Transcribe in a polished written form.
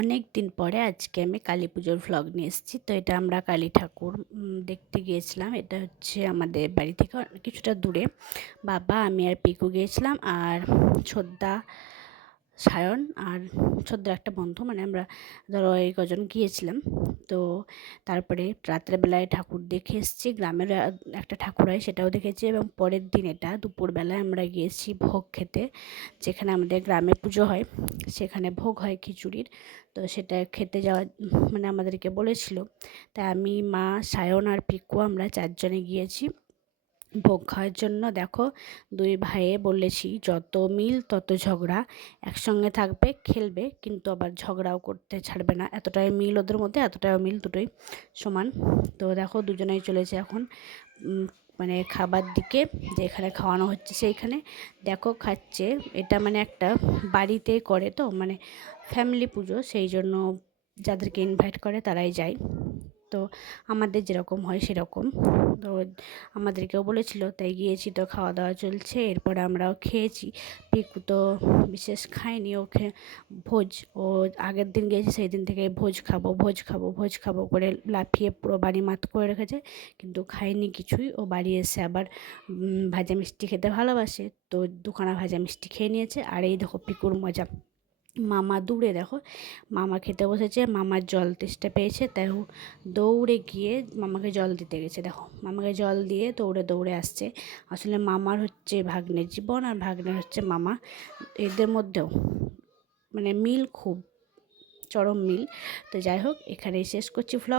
অনেক দিন পরে আজকে আমি কালী পুজোর ভ্লগ নিয়ে এসেছি। তো এটা আমরা কালী ঠাকুর দেখতে গিয়েছিলাম। এটা হচ্ছে আমাদের বাড়ি থেকে কিছুটা দূরে। বাবা, আমি আর পিকু গিয়েছিলাম, আর ছোদ্দা, সায়ন আর ছোদ্দার একটা বন্ধু, মানে আমরা ধরো এই কজন গিয়েছিলাম। তো তারপরে রাত্রেবেলায় ঠাকুর দেখে এসেছি। গ্রামের একটা ঠাকুর হয়, সেটাও দেখেছি। এবং পরের দিন এটা দুপুরবেলায় আমরা গিয়েছি ভোগ খেতে, যেখানে আমাদের গ্রামে পুজো হয়, সেখানে ভোগ হয় খিচুড়ির। তো সেটা খেতে যাওয়া মানে আমাদেরকে বলেছিল। তাই আমি, মা, সায়ন আর পিকু আমরা চারজনে গিয়েছি ভোগ খাওয়ার জন্য। দেখো, দুই ভাইয়ে বলেছি যত মিল তত ঝগড়া, একসঙ্গে থাকবে, খেলবে, কিন্তু আবার ঝগড়াও করতে ছাড়বে না। এতটাই মিল ওদের মধ্যে, এতটাই মিল, দুটোই সমান। তো দেখো, দুজনেই চলেছে এখন মানে খাবার দিকে, যেখানে খাওয়ানো হচ্ছে সেইখানে। দেখো খাচ্ছে। এটা মানে একটা বাড়িতে করে, তো মানে ফ্যামিলি পুজো, সেই জন্য যাদেরকে ইনভাইট করে তারাই যায়। তো আমাদের যেরকম হয় সেরকম। তো আমাদেরকেও বলেছিল, তাই গিয়েছি। তো খাওয়া দাওয়া চলছে, এরপরে আমরাও খেয়েছি। পিকু তো বিশেষ খায়নি, ওকে ভোজ, ও আগের দিন গিয়েছি সেই দিন থেকে ভোজ খাবো, ভোজ খাবো, ভোজ খাবো করে লাফিয়ে পুরো বাড়ি মাত করে রেখেছে, কিন্তু খায়নি কিছুই। ও বাড়ি এসে আবার ভাজা মিষ্টি খেতে ভালোবাসে, তো দুখানা ভাজা মিষ্টি খেয়ে নিয়েছে। আর এই দেখো পিকুর মজা, মামা দূরে, দেখো মামা খেতে বসেছে, মামার জল তেষ্টা পেয়েছে, তাই ও দৌড়ে গিয়ে মামাকে জল দিতে গেছে। দেখো, মামাকে জল দিয়ে দৌড়ে দৌড়ে আসছে। আসলে মামার হচ্ছে ভাগ্নের জীবন, আর ভাগ্নের হচ্ছে মামা। এদের মধ্যেও মানে মিল খুব, চরম মিল। তো যাই হোক, এখানেই শেষ করছি ভ্লগ।